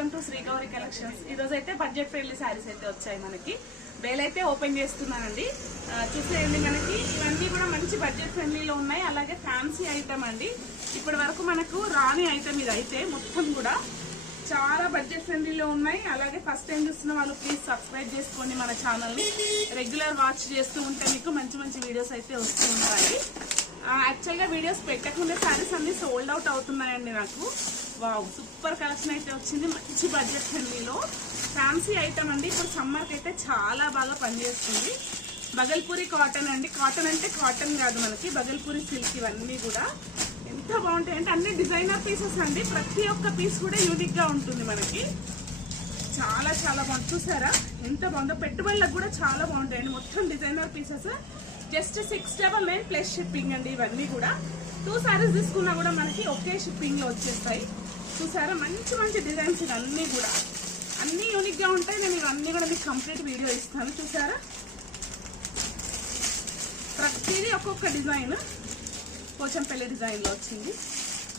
Welcome to Shri Gauri collections. ఈ రోజు అయితే బడ్జెట్ ఫ్రెండ్లీ శారీస్ అయితే వచ్చాయి మనకి. బేల్ అయితే ఓపెన్ చేస్తున్నానండి. చూసేయండి, మనకి ఇవన్నీ కూడా మంచి బడ్జెట్ ఫ్రెండ్లీలో ఉన్నాయి. అలాగే ఫ్యాన్సీ ఐటమ్ అండి. ఇప్పటి వరకు మనకు రాని ఐటమ్ ఇది అయితే మొత్తం కూడా చాలా బడ్జెట్ ఫ్రెండ్లీలో ఉన్నాయి. అలాగే ఫస్ట్ టైం చూస్తున్న వాళ్ళు ప్లీజ్ సబ్స్క్రైబ్ చేసుకోండి మన ఛానల్ని. రెగ్యులర్ వాచ్ చేస్తూ ఉంటే మీకు మంచి మంచి వీడియోస్ అయితే వస్తూ ఉంటాయి. యాక్చువల్గా వీడియోస్ పెట్టకుండా శారీస్ అన్ని సోల్డ్ అవుట్ అవుతున్నాయండి నాకు. వావ్, సూపర్ కలెక్షన్ అయితే వచ్చింది మంచి బడ్జెట్ ఫ్రెండ్లీలో. ఫ్యాన్సీ ఐటమ్ అండి. ఇప్పుడు సమ్మర్కి అయితే చాలా బాగా పనిచేస్తుంది. బగల్పూరి కాటన్ అండి. కాటన్ అంటే కాటన్ కాదు, మనకి బగల్పూరి సిల్క్. ఇవన్నీ కూడా ఎంత బాగుంటాయి అంటే అన్ని డిజైనర్ పీసెస్ అండి. ప్రతి ఒక్క పీస్ కూడా యూనిక్ గా ఉంటుంది మనకి. చాలా చాలా బాగుంది. చూసారా ఎంత బాగుందో. పెట్టుబడులకు కూడా చాలా బాగుంటాయండి. మొత్తం designer pieces. Just 699 plus shipping అండి. ఇవన్నీ కూడా 2 సారీస్ తీసుకున్నా కూడా మనకి ఒకే షిప్పింగ్ లో వచ్చేస్తాయి. చూసారా మంచి మంచి డిజైన్స్. ఇవన్నీ కూడా అన్ని యూనిక్ గా ఉంటాయి. నేను ఇవన్నీ కూడా మీకు కంప్లీట్ వీడియో ఇస్తాను. చూసారా ప్రతిదీ ఒక్కొక్క డిజైన్. పోచంపల్లి డిజైన్ లో వచ్చింది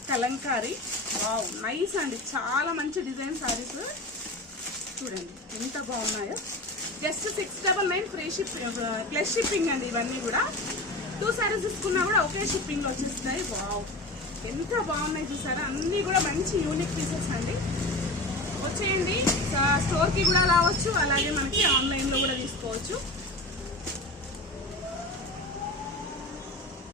కలంకారీ. వావ్, నైస్ అండి. చాలా మంచి డిజైన్ సారీస్. చూడండి ఎంత బాగున్నాయో. Just 699 free shipping plus shipping అండి. ఇవన్నీ కూడా 2 సారీస్ తీసుకున్నా కూడా ఒకే షిప్పింగ్ లో వచ్చేస్తాయి. వావ్, ఎంత బాగున్నాయి చూసారా. అన్ని కూడా మంచి యూనిక్ పీసెస్ అండి. వచ్చేయండి, స్టోర్ కి కూడా రావచ్చు, అలాగే మనకి ఆన్లైన్ లో కూడా తీసుకోవచ్చు.